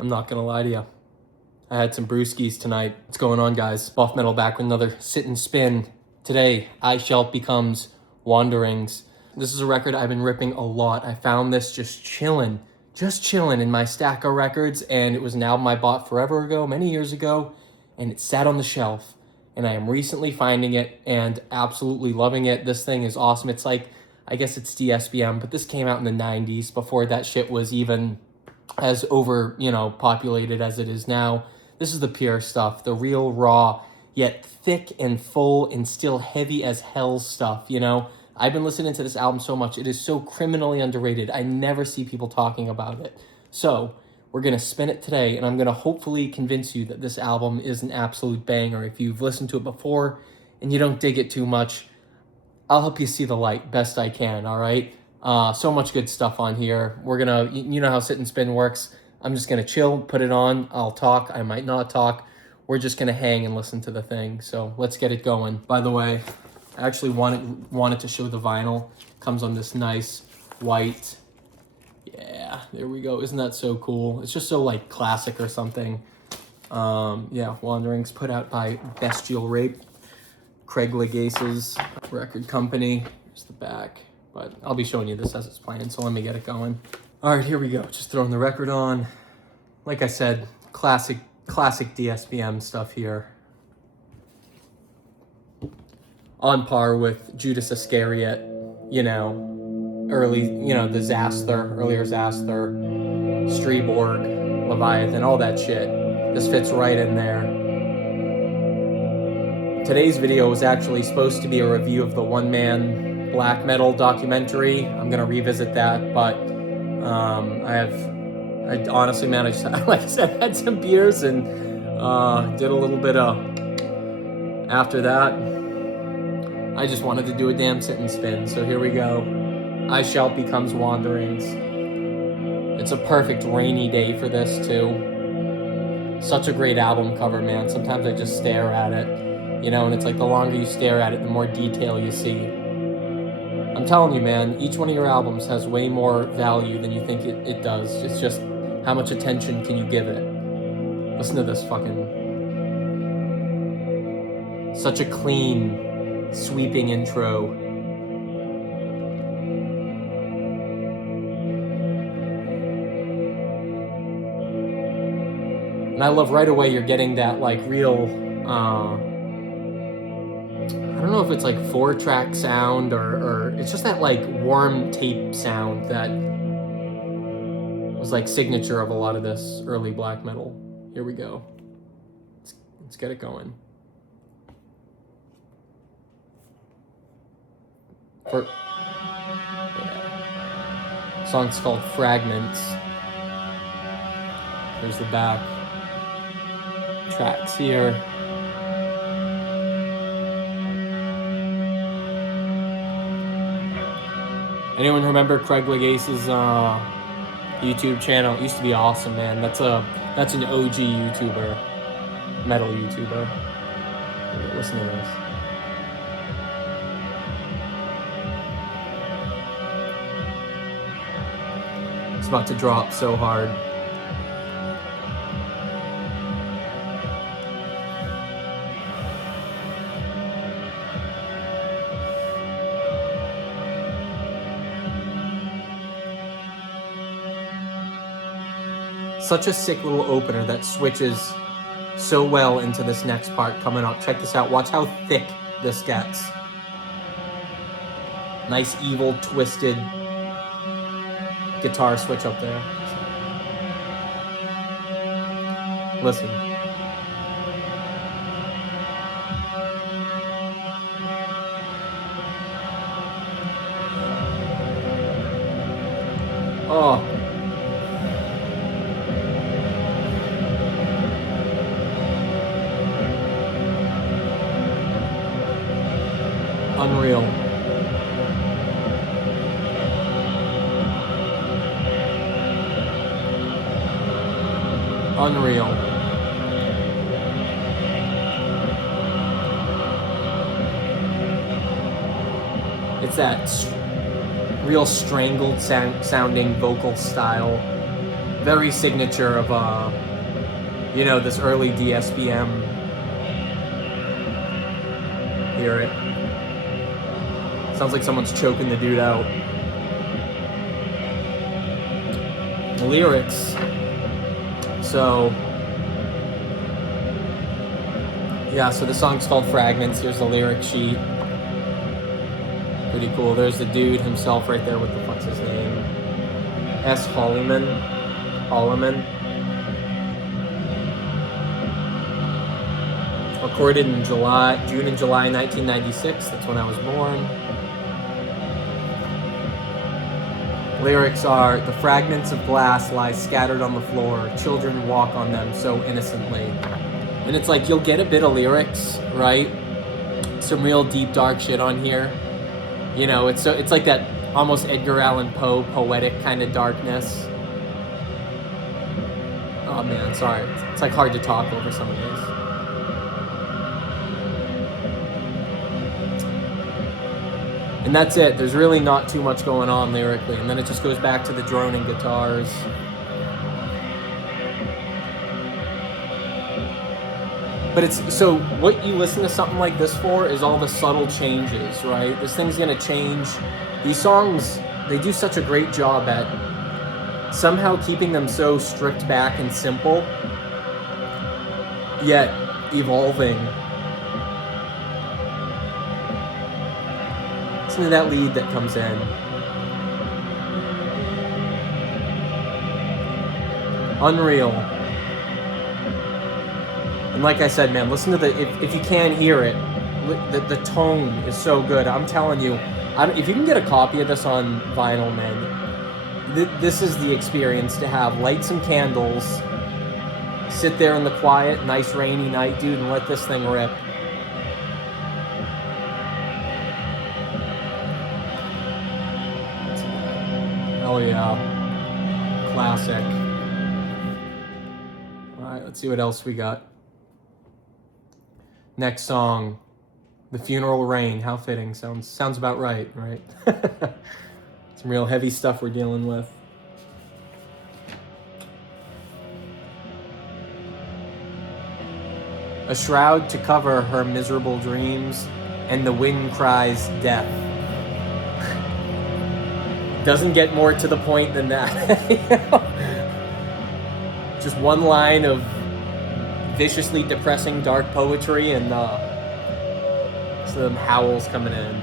I'm not gonna lie to you. I had some brewskis tonight. What's going on, guys? Buff Metal back with another sit and spin. Today, I Shall Becomes Wanderings. This is a record I've been ripping a lot. I found this just chilling in my stack of records, and it was an album I bought forever ago, many years ago, and it sat on the shelf. And I am recently finding it and absolutely loving it. This thing is awesome. It's like, I guess it's DSBM, but this came out in the 90s before that shit was even as populated as it is now. This is the pure stuff, the real raw, yet thick and full and still heavy as hell stuff, I've been listening to this album so much. It is so criminally underrated. I never see people talking about it. So we're going to spin it today, and I'm going to hopefully convince you that this album is an absolute banger. If you've listened to it before and you don't dig it too much, I'll help you see the light best I can, all right? So much good stuff on here. We're gonna, you know how sit and spin works. I'm just gonna chill, put it on. I'll talk, I might not talk. We're just gonna hang and listen to the thing. So let's get it going. By the way, I actually wanted to show the vinyl. Comes on this nice white. Yeah, there we go. Isn't that so cool? It's just so like classic or something. Yeah, Wanderings, put out by Bestial Rape, Craig Legace's record company. Here's the back. But I'll be showing you this as it's playing, so let me get it going. All right, here we go. Just throwing the record on. Like I said, classic DSBM stuff here. On par with Judas Iscariot, earlier Zasthar, Streborg, Leviathan, all that shit. This fits right in there. Today's video was actually supposed to be a review of the one-man black metal documentary. I'm gonna revisit that, but I honestly managed to, like I said, had some beers and did a little bit of, after that, I just wanted to do a damn sit and spin. So here we go. I Shall Becomes Wanderings. It's a perfect rainy day for this too. Such a great album cover, man. Sometimes I just stare at it, and it's like the longer you stare at it, the more detail you see. I'm telling you, man, each one of your albums has way more value than you think it does. It's just how much attention can you give it. Listen to this fucking... Such a clean, sweeping intro. And I love right away you're getting that like real... I don't know if it's like 4-track sound or it's just that like warm tape sound that was like signature of a lot of this early black metal. Here we go. Let's get it going. The song's called Fragments. There's the back. Tracks here. Anyone remember Craig Legace's YouTube channel? It used to be awesome, man. That's an OG YouTuber, metal YouTuber. Here, listen to this. It's about to drop so hard. Such a sick little opener that switches so well into this next part coming up. Check this out. Watch how thick this gets. Nice, evil, twisted guitar switch up there. Listen. Oh. Unreal. Unreal. It's that real strangled sounding vocal style. Very signature of, you know, this early DSBM. Hear it. Sounds like someone's choking the dude out. The lyrics. So, yeah, so the song's called Fragments. Here's the lyric sheet. Pretty cool. There's the dude himself right there. What the fuck's his name? S. Holliman. Recorded in June and July 1996. That's when I was born. Lyrics are, the fragments of glass lie scattered on the floor. Children walk on them so innocently. And it's like, you'll get a bit of lyrics, right? Some real deep, dark shit on here. You know, it's like that almost Edgar Allan Poe poetic kind of darkness. Oh man, sorry. It's like hard to talk over some of this. And that's it. There's really not too much going on lyrically. And then it just goes back to the droning guitars. But it's, so what you listen to something like this for is all the subtle changes, right? This thing's gonna change. These songs, they do such a great job at somehow keeping them so stripped back and simple, yet evolving. Listen to that lead that comes in. Unreal. And like I said, man, listen to the, if you can hear it, the tone is so good. I'm telling you, if you can get a copy of this on vinyl, man, this is the experience to have. Light some candles, sit there in the quiet, nice rainy night, dude, and let this thing rip. Oh yeah, classic. All right, let's see what else we got. Next song, The Funeral Rain. How fitting. Sounds about right, right? Some real heavy stuff we're dealing with. A shroud to cover her miserable dreams, and the wind cries death. Doesn't get more to the point than that. Just one line of viciously depressing dark poetry and some howls coming in.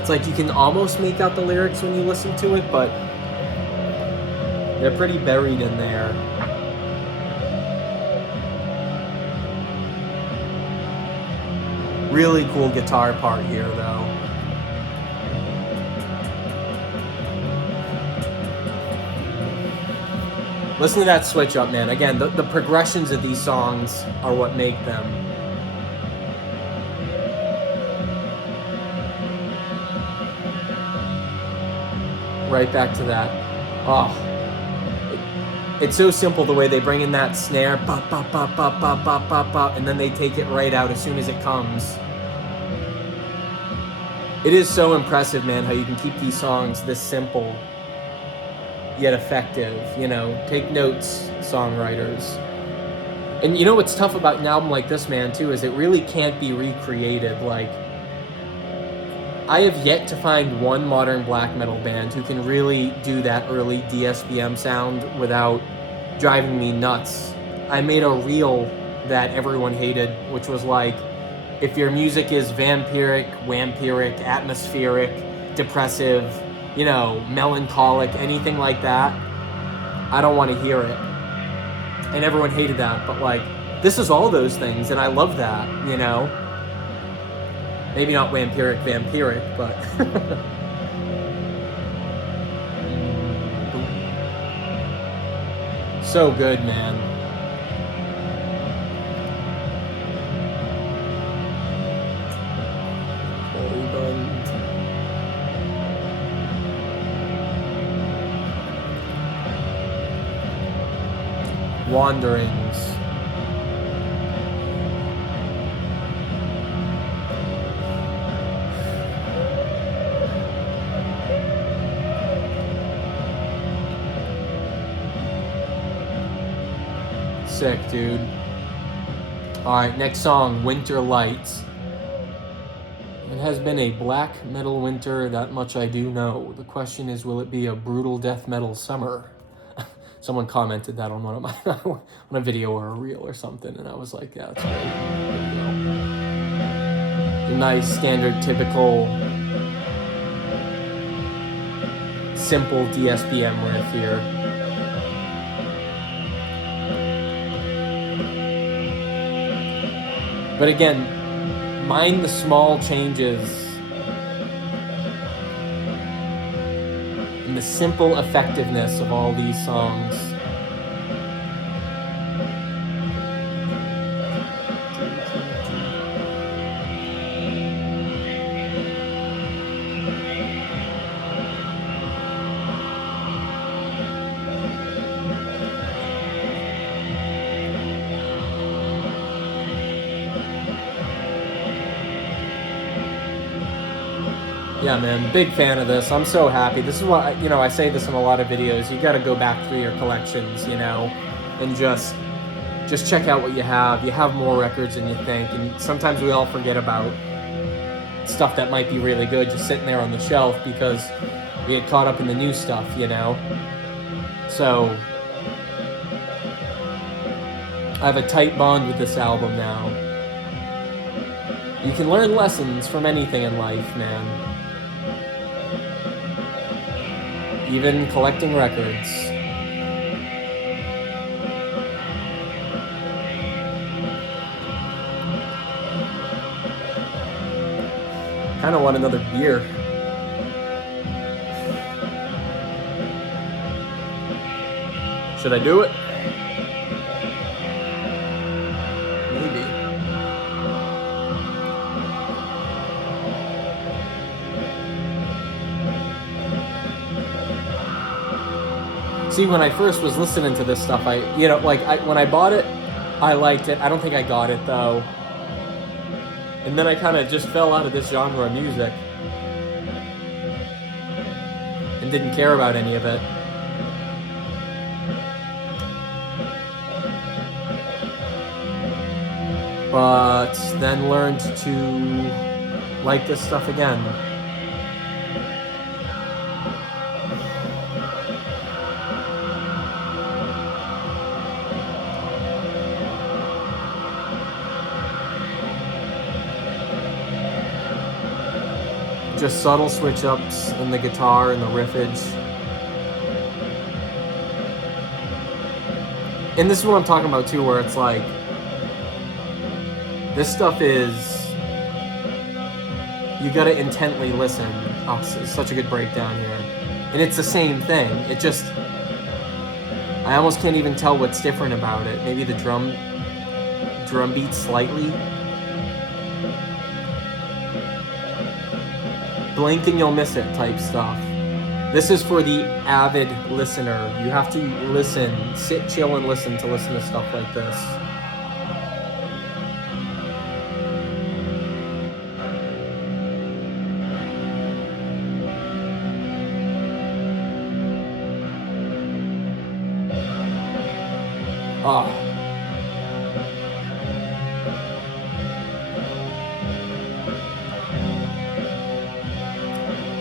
It's like you can almost make out the lyrics when you listen to it, but they're pretty buried in there. Really cool guitar part here, though. Listen to that switch up, man. Again, the progressions of these songs are what make them. Right back to that. Oh. It's so simple the way they bring in that snare, bop, bop, bop, bop, bop, bop, bop, bop, and then they take it right out as soon as it comes. It is so impressive, man, how you can keep these songs this simple, yet effective. You know, take notes, songwriters. And you know what's tough about an album like this, man, too, is it really can't be recreated. Like, I have yet to find one modern black metal band who can really do that early DSBM sound without driving me nuts. I made a reel that everyone hated, which was like, if your music is vampiric, atmospheric, depressive, you know, melancholic, anything like that, I don't want to hear it. And everyone hated that, but like, this is all those things, and I love that, you know? Maybe not vampiric, but... So good, man. Wanderings. sick, dude. Alright, next song, Winter Lights. It has been a black metal winter, that much I do know. The question is, will it be a brutal death metal summer? Someone commented that on one of my on a video or a reel or something, and I was like, yeah, that's great. There you go. Nice, standard, typical, simple DSBM riff here. But again, mind the small changes and the simple effectiveness of all these songs. Yeah, man, big fan of this. I'm so happy. This is what, I say this in a lot of videos. You got to go back through your collections, and just check out what you have. You have more records than you think, and sometimes we all forget about stuff that might be really good just sitting there on the shelf because we get caught up in the new stuff, So I have a tight bond with this album now. You can learn lessons from anything in life, man. Even collecting records. Kind of want another beer. Should I do it? Maybe. See, when I first was listening to this stuff, when I bought it, I liked it. I don't think I got it though. And then I kind of just fell out of this genre of music and didn't care about any of it. But then learned to like this stuff again. Just subtle switch ups in the guitar and the riffage. And this is what I'm talking about too, where it's like, this stuff is, you gotta intently listen. Oh, it's such a good breakdown here. And it's the same thing. It just, I almost can't even tell what's different about it. Maybe the drum beat slightly. Blink and you'll miss it type stuff. This is for the avid listener. You have to listen, sit, chill, and listen to stuff like this.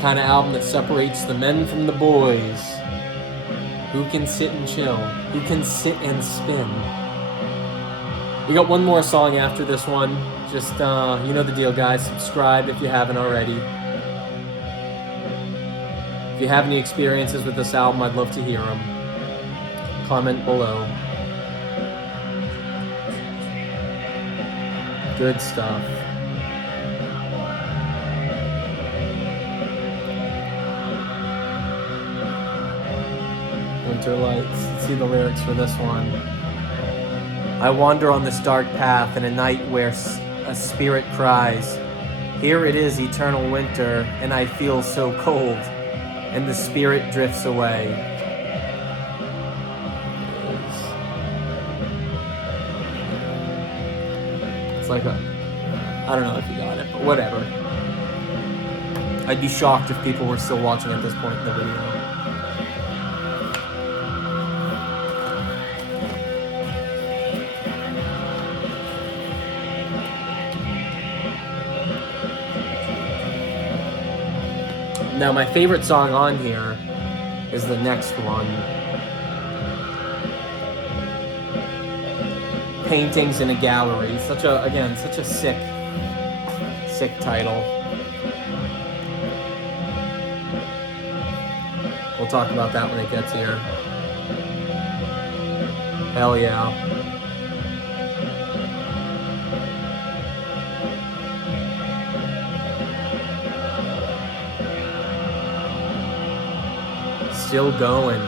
Kind of album that separates the men from the boys. Who can sit and chill? Who can sit and spin? We got one more song after this one. Just, you know the deal, guys. Subscribe if you haven't already. If you have any experiences with this album, I'd love to hear them. Comment below. Good stuff. Winter Lights. Let's see the lyrics for this one. I wander on this dark path in a night where a spirit cries. Here it is, eternal winter, and I feel so cold, and the spirit drifts away. It's like I don't know if you got it, but whatever. I'd be shocked if people were still watching at this point in the video. Now, my favorite song on here is the next one. Paintings in a Gallery. Such a sick title. We'll talk about that when it gets here. Hell yeah. Still going.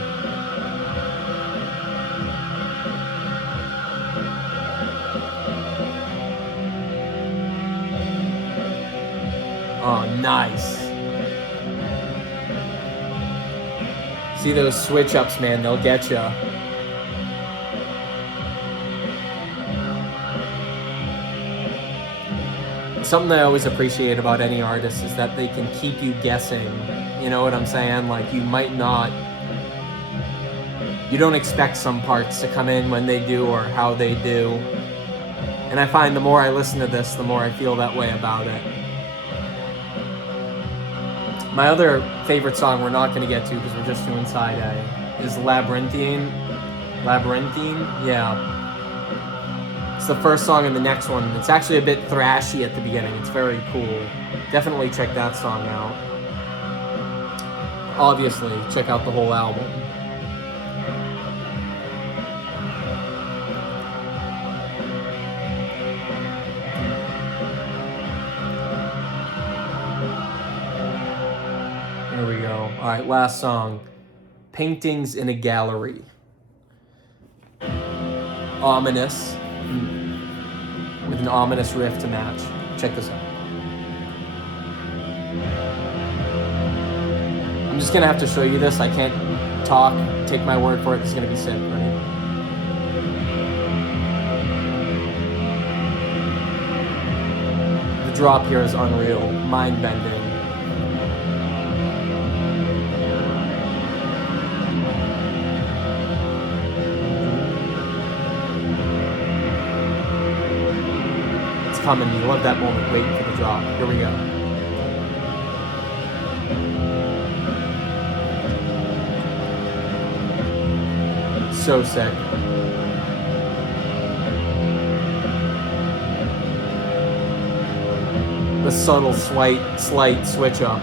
Oh, nice. See those switch ups, man, they'll get ya. Something I always appreciate about any artist is that they can keep you guessing. You know what I'm saying? Like, you don't expect some parts to come in when they do or how they do. And I find the more I listen to this, the more I feel that way about it. My other favorite song we're not going to get to because we're just doing side A is Labyrinthine. Yeah. It's the first song in the next one. It's actually a bit thrashy at the beginning. It's very cool. Definitely check that song out. Obviously, check out the whole album. Here we go. All right, last song. Paintings in a Gallery. Ominous. With an ominous riff to match. Check this out. I'm just gonna have to show you this. I can't talk. Take my word for it. This is gonna be sick. Ready? The drop here is unreal. Mind-bending. Coming. You love that moment waiting for the drop. Here we go. So sick. The subtle slight switch up.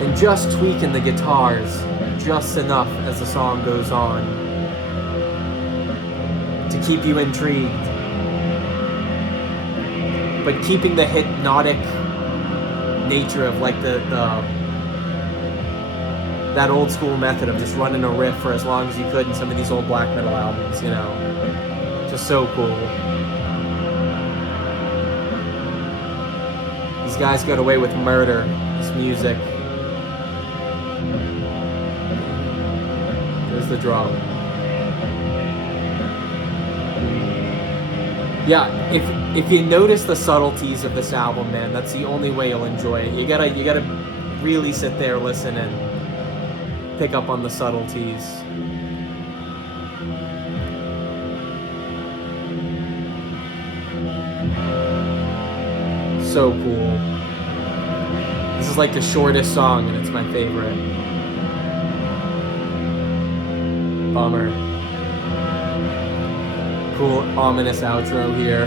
And just tweaking the guitars just enough as the song goes on to keep you intrigued, but keeping the hypnotic nature of like that old school method of just running a riff for as long as you could in some of these old black metal albums, you know. Just so cool. These guys got away with murder, this music. The drum. Yeah, if you notice the subtleties of this album, man, that's the only way you'll enjoy it. You gotta really sit there, listen, and pick up on the subtleties. So cool. This is like the shortest song, and it's my favorite. Bummer. Cool, ominous outro here.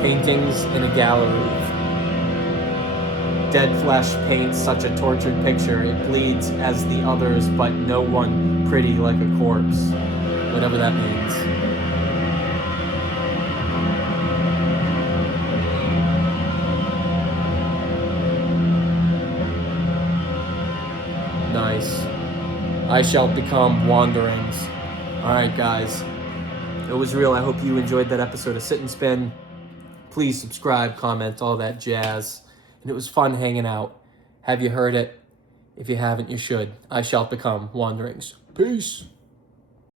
Paintings in a Gallery. Dead flesh paints such a tortured picture. It bleeds as the others, but no one pretty like a corpse. Whatever that means. Nice. I shall become wanderings. Alright, guys. It was real. I hope you enjoyed that episode of Sit and Spin. Please subscribe, comment, all that jazz. And it was fun hanging out. Have you heard it? If you haven't, you should. I shall become wanderings. Peace.